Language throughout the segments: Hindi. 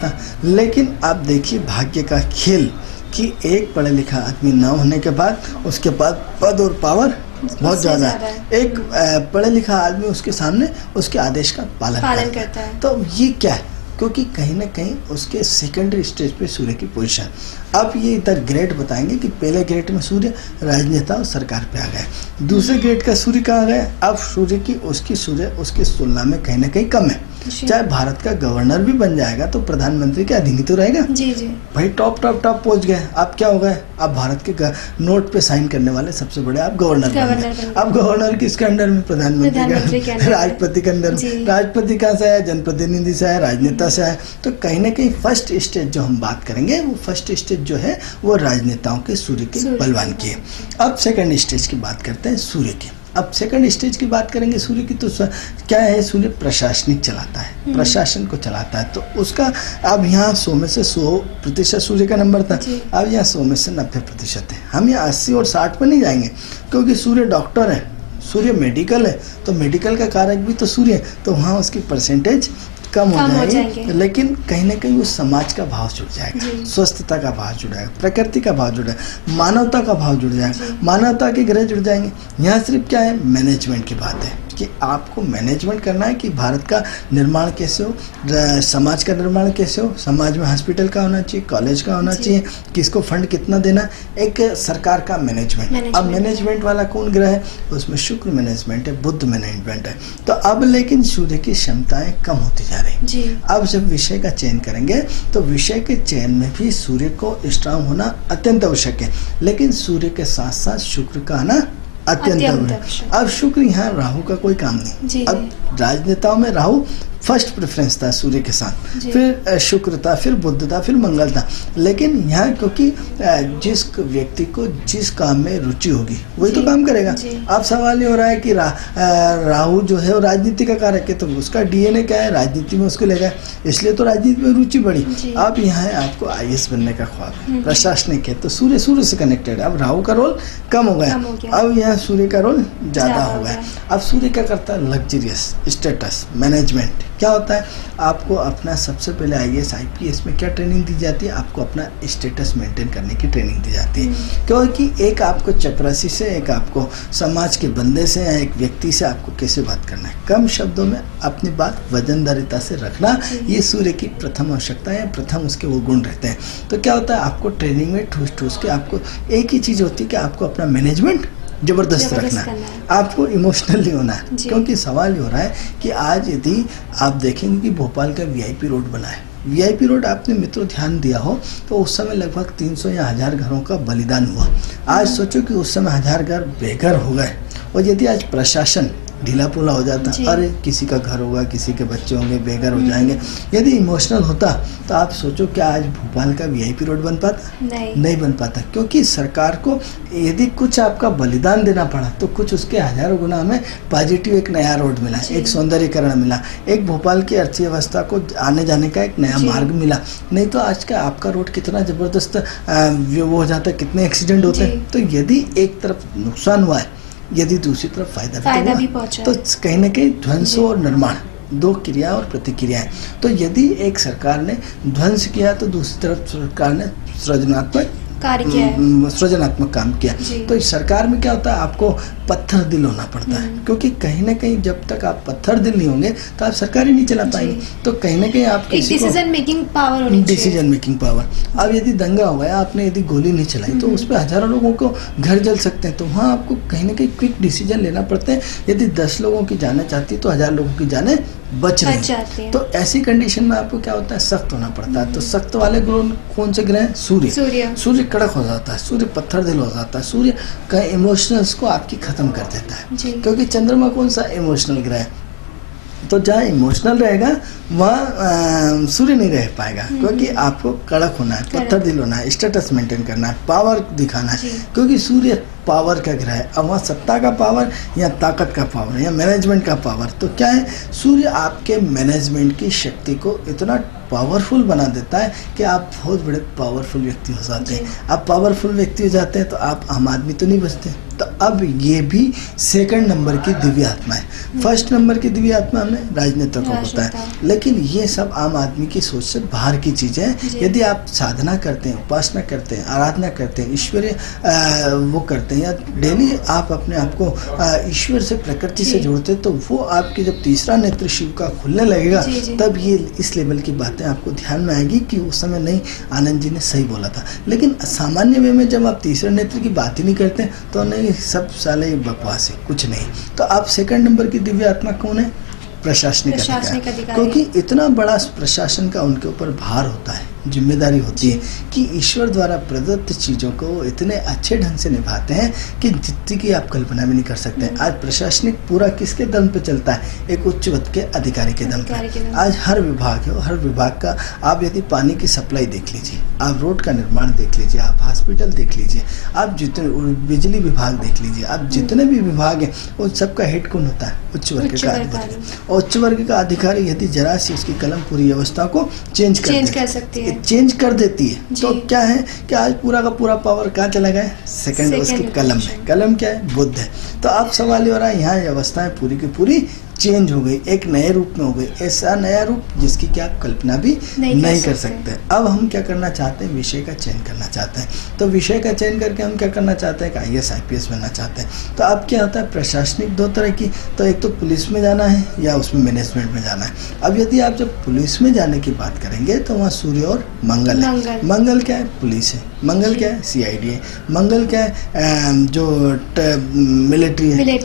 था। लेकिन आप देखिए भाग्य का खेल कि एक पढ़ा लिखा आदमी ना होने के बाद उसके बाद पद और पावर बहुत ज़्यादा है। एक पढ़ा लिखा आदमी उसके सामने उसके आदेश का पालन करता है। तो ये क्या है? क्योंकि कहीं ना कहीं उसके सेकेंडरी स्टेज पे सूर्य की पोजीशन। अब ये इधर ग्रेड बताएंगे कि पहले ग्रेड में सूर्य राजनेता और सरकार पे आ गए, दूसरे ग्रेड का सूर्य कहाँ आ गए? अब सूर्य की उसकी तुलना में कहीं ना कहीं कम है। चाहे भारत का गवर्नर भी बन जाएगा तो प्रधानमंत्री के अधीन ही तो रहेगा। जी जी भाई टॉप पहुंच गए। आप क्या हो गए? आप भारत के नोट पे साइन करने वाले सबसे बड़े आप गवर्नर बन गए। अब गवर्नर किसके अंडर में? प्रधानमंत्री के राष्ट्रपति के अंदर। राष्ट्रपति कहाँ से आया? जनप्रतिनिधि से आया, राजनेता से आया। तो कहीं ना कहीं फर्स्ट स्टेज जो हम बात करेंगे वो फर्स्ट स्टेज जो है वो राजनेताओं के सूर्य के बलवान की है। अब सेकंड स्टेज की बात करते हैं सूर्य की। अब सेकंड स्टेज की बात करेंगे सूर्य की तो क्या है? सूर्य प्रशासनिक चलाता है, प्रशासन को चलाता है। तो उसका अब यहाँ 100 में से 100% सूर्य का नंबर था, अब यहाँ 100 में से 90% है। हम यहाँ 80 और 60 पर नहीं जाएंगे क्योंकि सूर्य डॉक्टर है, सूर्य मेडिकल है, तो मेडिकल का कारक भी तो सूर्य है, तो वहाँ उसकी परसेंटेज कम हो जाएंगे। लेकिन कहीं ना कहीं वो समाज का भाव जुड़ जाएगा, स्वस्थता का भाव जुड़ जाएगा, प्रकृति का भाव जुड़ जाएगा, मानवता का भाव जुड़ जाएगा, मानवता के ग्रह जुड़ जाएंगे। यहाँ सिर्फ क्या है? मैनेजमेंट की बात है कि आपको मैनेजमेंट करना है कि भारत का निर्माण कैसे हो, समाज का निर्माण कैसे हो, समाज में हॉस्पिटल का होना चाहिए, कॉलेज का होना चाहिए, किसको फंड कितना देना, एक सरकार का मैनेजमेंट। अब मैनेजमेंट वाला कौन ग्रह है? उसमें शुक्र मैनेजमेंट है, बुध मैनेजमेंट है। तो अब लेकिन सूर्य की क्षमताएं कम होती जा रही। अब जब विषय का चयन करेंगे तो विषय के चयन में भी सूर्य को स्ट्रांग होना अत्यंत आवश्यक है, लेकिन सूर्य के साथ साथ शुक्र का आना अत्यंत आवश्यक। अब शुक्र यहाँ राहु का कोई काम नहीं। अब राजनेताओं में राहु फर्स्ट प्रेफरेंस था सूर्य के साथ, फिर शुक्र था, फिर बुध था, फिर मंगल था। लेकिन यहाँ क्योंकि जिस व्यक्ति को जिस काम में रुचि होगी वही तो काम करेगा। अब सवाल ये हो रहा है कि राहु जो है वो राजनीति का कारक है, तो उसका डीएनए क्या है? राजनीति में उसको ले गए, इसलिए तो राजनीति में रुचि बढ़ी। अब यहाँ है आपको आईएएस बनने का ख्वाब है, प्रशासनिक है, तो सूर्य से कनेक्टेड है। अब राहु का रोल कम हो गया, अब यहाँ सूर्य का रोल ज़्यादा हो गया। अब सूर्य क्या करता है? Luxurious status management. क्या होता है? आपको अपना सबसे पहले आईएएस आईपीएस में क्या ट्रेनिंग दी जाती है? आपको अपना स्टेटस मेंटेन करने की ट्रेनिंग दी जाती है, क्योंकि एक आपको चपरासी से, एक आपको समाज के बंदे से या एक व्यक्ति से आपको कैसे बात करना है, कम शब्दों में अपनी बात वजनदारिता से रखना, ये सूर्य की प्रथम आवश्यकता है, प्रथम उसके वो गुण रहते हैं। तो क्या होता है? आपको ट्रेनिंग में ठूस के आपको एक ही चीज़ होती है कि आपको अपना मैनेजमेंट जबरदस्त रखना है, आपको इमोशनल नहीं होना है। क्योंकि सवाल ये हो रहा है कि आज यदि आप देखेंगे कि भोपाल का वीआईपी रोड बना है, वीआईपी रोड आपने मित्रों ध्यान दिया हो तो उस समय लगभग 300 या 1000 घरों का बलिदान हुआ। आज सोचो कि उस समय 1000 घर बेघर हो गए, और यदि आज प्रशासन ढीला पोला हो जाता, अरे किसी का घर होगा, किसी के बच्चे होंगे, बेघर हो जाएंगे, यदि इमोशनल होता तो आप सोचो क्या आज भोपाल का वीआईपी रोड बन पाता? नहीं बन पाता। क्योंकि सरकार को यदि कुछ आपका बलिदान देना पड़ा तो कुछ उसके हजारों गुना हमें पॉजिटिव एक नया रोड मिला, एक सौंदर्यीकरण मिला, एक भोपाल की अर्थव्यवस्था को आने जाने का एक नया मार्ग मिला। नहीं तो आज का आपका रोड कितना ज़बरदस्त वो हो जाता, कितने एक्सीडेंट होते हैं। तो यदि एक तरफ नुकसान हुआ है, यदि दूसरी तरफ फायदा भी पहुंचा, तो कहीं ना कहीं ध्वंस और निर्माण, दो क्रिया और प्रतिक्रियाएं। तो यदि एक सरकार ने ध्वंस किया तो दूसरी तरफ सरकार ने सृजनात्मक काम किया। तो सरकार में क्या होता है? आपको पत्थर दिल होना पड़ता है, क्योंकि कहीं ना कहीं जब तक आप पत्थर दिल नहीं होंगे तो आप सरकार ही नहीं चला पाएंगे। तो कहीं ना कहीं आप डिसीजन मेकिंग पावर। अब यदि दंगा हो गया, आपने यदि गोली नहीं चलाई तो उस पर हजारों लोगों को घर जल सकते हैं, तो वहाँ आपको कहीं ना कहीं क्विक डिसीजन लेना पड़ता है। यदि 10 लोगों की जानें चाहती है तो 1000 लोगों की जानें बच रही हैं। तो ऐसी कंडीशन में आपको क्या होता है? सख्त होना पड़ता है। तो सख्त वाले ग्रह कौन से ग्रह हैं? सूर्य कड़क हो जाता है, सूर्य पत्थर दिल हो जाता है, सूर्य का इमोशनल्स को आपकी खत्म कर देता है। क्योंकि चंद्रमा कौन सा? इमोशनल ग्रह है। तो जहाँ इमोशनल रहेगा वहाँ सूर्य नहीं रह पाएगा, क्योंकि आपको कड़क होना है, पत्थर दिल होना है, स्टेटस मेंटेन करना है, पावर दिखाना है, क्योंकि सूर्य पावर का ग्रह है। अब वहाँ सत्ता का पावर या ताकत का पावर या मैनेजमेंट का पावर। तो क्या है? सूर्य आपके मैनेजमेंट की शक्ति को इतना पावरफुल बना देता है कि आप बहुत बड़े पावरफुल व्यक्ति हो जाते हैं। आप पावरफुल व्यक्ति हो जाते हैं तो आप आम आदमी तो नहीं बचते, तो अब ये भी सेकंड नंबर की दिव्य आत्मा है। फर्स्ट नंबर की दिव्य आत्मा हमें राजनेता को होता है, लेकिन ये सब आम आदमी की सोच से बाहर की चीज़ें हैं। यदि आप साधना करते हैं, उपासना करते हैं, आराधना करते हैं, ईश्वरीय वो करते हैं, या डेली आप अपने आप को ईश्वर से, प्रकृति से जोड़ते हैं, तो वो आपके जब तीसरा नेत्र शिव का खुलने लगेगा तब ये इस लेवल की बातें आपको ध्यान में आएगी कि उस समय नहीं, आनंद जी ने सही बोला था। लेकिन सामान्य वे में जब आप तीसरे नेत्र की बात ही नहीं करते तो नहीं, सब साले बकवास है, कुछ नहीं। तो आप सेकंड नंबर की दिव्य आत्मा कौन है? प्रशासनिक अधिकारी। क्योंकि इतना बड़ा प्रशासन का उनके ऊपर भार होता है, जिम्मेदारी होती है कि ईश्वर द्वारा प्रदत्त चीज़ों को इतने अच्छे ढंग से निभाते हैं कि जितनी की आप कल्पना भी नहीं कर सकते। आज प्रशासनिक पूरा किसके दम पे चलता है? एक उच्च पद के अधिकारी के दम पे। आज हर विभाग है, हर विभाग का आप यदि पानी की सप्लाई देख लीजिए, आप रोड का निर्माण देख लीजिए, आप हॉस्पिटल देख लीजिए, आप जितने बिजली विभाग देख लीजिए, आप जितने भी विभाग हैं उन सबका हेड कौन होता है? उच्च वर्ग का अधिकारी। और उच्च वर्ग का अधिकारी यदि जरा सी उसकी कलम पूरी व्यवस्था को चेंज कर सकती है, चेंज कर देती है, तो क्या है कि आज पूरा का पूरा पावर कहाँ चला गया? सेकंड उसकी कलम में। कलम क्या है? बुद्ध है। तो आप सवाल ये हो रहा है, यहाँ व्यवस्थाएं पूरी की पूरी चेंज हो गई, एक नए रूप में हो गई, ऐसा नया रूप जिसकी क्या आप कल्पना भी नहीं कर सकते। अब हम क्या करना चाहते हैं? विषय का चयन करना चाहते हैं। तो विषय का चयन करके हम क्या करना चाहते हैं? कि IAS IPS बनना चाहते हैं। तो अब क्या होता है? प्रशासनिक दो तरह की, तो एक तो पुलिस में जाना है या उसमें मैनेजमेंट में जाना है। अब यदि आप जब पुलिस में जाने की बात करेंगे तो वहाँ सूर्य और मंगल है। मंगल क्या है? पुलिस है। मंगल क्या है? CID है। मंगल क्या है? जो मिलिट्री है।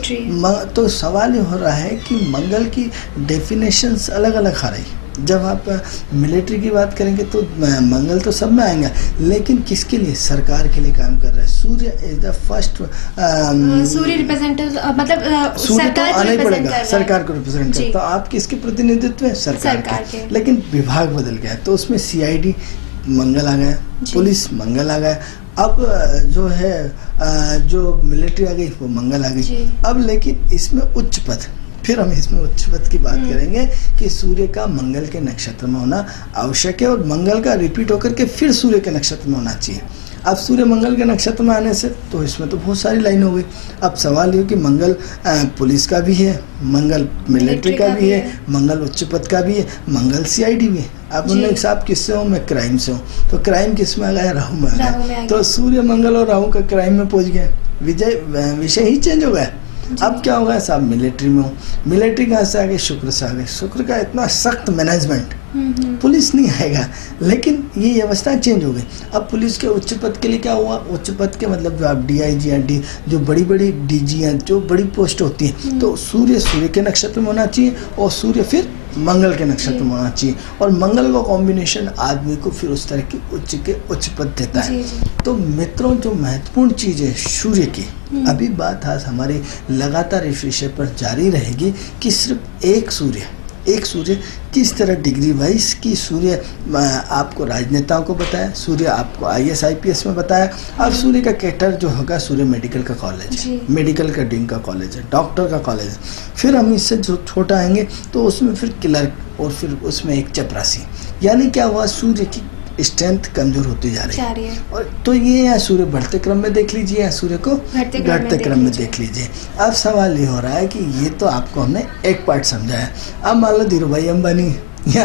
तो सवाल ये हो रहा है कि मंगल की डेफिनेशंस अलग अलग आ रही। जब आप मिलिट्री की बात करेंगे तो मंगल तो सब में आएगा, लेकिन किसके लिए? सरकार के लिए काम कर रहा है। Surya is the first, Surya representative, मतलब सूर्य तो आना ही पड़ेगा, सरकार को रिप्रेजेंट करता। तो आप किसके प्रतिनिधित्व है? सरकार के। लेकिन विभाग बदल गया, तो उसमें CID मंगल आ गया, पुलिस मंगल आ गया। अब जो है जो मिलिट्री आ गई वो मंगल आ गई। अब लेकिन इसमें उच्च पद, फिर हम इसमें उच्च पद की बात करेंगे कि सूर्य का मंगल के नक्षत्र में होना आवश्यक है, और मंगल का रिपीट होकर के फिर सूर्य के नक्षत्र में होना चाहिए। अब सूर्य मंगल के नक्षत्र में आने से तो इसमें तो बहुत सारी लाइन हो गई। अब सवाल ये कि मंगल पुलिस का भी है, मंगल मिलिट्री का भी है, मंगल उच्च पद का भी है, मंगल CID भी है। अब उन्होंने साहब किससे हूँ? मैं क्राइम से हूँ। तो क्राइम किस में आ गया? राहु में आ गया। तो सूर्य मंगल और राहु का क्राइम में पहुँच गया, विषय ही चेंज हो गया। अब क्या होगा साहब? मिलिट्री में हूँ। मिलिट्री कहाँ से आ गए? शुक्र से आ गए। शुक्र का इतना सख्त मैनेजमेंट, पुलिस नहीं आएगा, लेकिन ये व्यवस्था चेंज हो गई। अब पुलिस के उच्च पद के लिए क्या हुआ? उच्च पद के मतलब जो आप DIG या जो बड़ी बड़ी DG हैं, जो बड़ी पोस्ट होती है, तो सूर्य के नक्षत्र में होना चाहिए, और सूर्य फिर मंगल के नक्षत्र में होना चाहिए, और मंगल का कॉम्बिनेशन आदमी को फिर उस तरह की उच्च पद देता है। तो मित्रों, जो महत्वपूर्ण चीज़ है सूर्य की, अभी बात आज हमारी लगातार इस विषय पर जारी रहेगी कि सिर्फ एक सूर्य किस तरह डिग्री वाइज की सूर्य आपको राजनेताओं को बताया, सूर्य आपको IAS IPS में बताया। अब सूर्य का कैटर जो होगा, सूर्य मेडिकल का कॉलेज है, मेडिकल का डिंग का कॉलेज है, डॉक्टर का कॉलेज है। फिर हम इससे जो छोटा आएंगे तो उसमें फिर क्लर्क, और फिर उसमें एक चपरासी। यानी क्या हुआ? सूर्य की स्ट्रेंथ कमजोर होती जा रही है। और तो ये या सूर्य बढ़ते क्रम में देख लीजिए, या सूर्य को घटते क्रम में देख लीजिए। अब सवाल ये हो रहा है कि ये तो आपको हमने एक पार्ट समझाया। अब मान लो धीरू भाई अंबानी या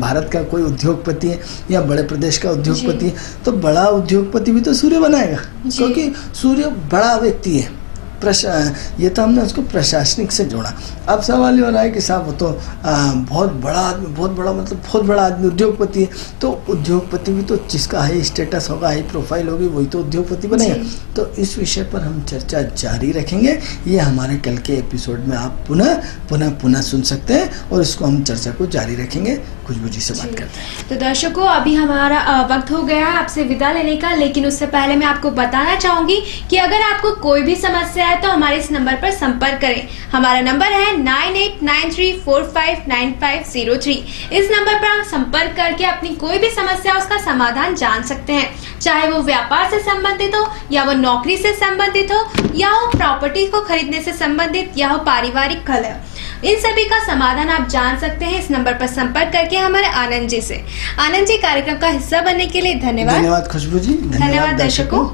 भारत का कोई उद्योगपति है, या बड़े प्रदेश का उद्योगपति है, तो बड़ा उद्योगपति भी तो सूर्य बनाएगा, क्योंकि सूर्य बड़ा व्यक्ति है। ये तो हमने उसको प्रशासनिक से जोड़ा। अब सवाल ये हो रहा है कि साहब वो तो बहुत बड़ा आदमी, बहुत बड़ा आदमी उद्योगपति है, तो उद्योगपति भी तो जिसका हाई स्टेटस होगा, हाई प्रोफाइल होगी, वही तो उद्योगपति बनेगा। तो इस विषय पर हम चर्चा जारी रखेंगे। ये हमारे कल के एपिसोड में आप पुनः सुन सकते हैं, और इसको हम चर्चा को जारी रखेंगे। खुशबू जी से बात करते हैं। तो दर्शकों, अभी हमारा वक्त हो गया है आपसे विदा लेने का, लेकिन उससे पहले मैं आपको बताना चाहूंगी कि अगर आपको कोई भी समस्या है तो हमारे इस नंबर पर संपर्क करें। हमारा नंबर है 9893459503। इस नंबर पर आप संपर्क करके अपनी कोई भी समस्या, उसका समाधान जान सकते हैं, चाहे वो व्यापार से संबंधित हो, या वो नौकरी से संबंधित हो, या वो प्रॉपर्टी को खरीदने से संबंधित, या वो पारिवारिक कलह। इन सभी का समाधान आप जान सकते हैं इस नंबर पर संपर्क करके हमारे आनंद जी से। आनंद जी, कार्यक्रम का हिस्सा बनने के लिए धन्यवाद। धन्यवाद खुशबू जी। धन्यवाद दर्शकों।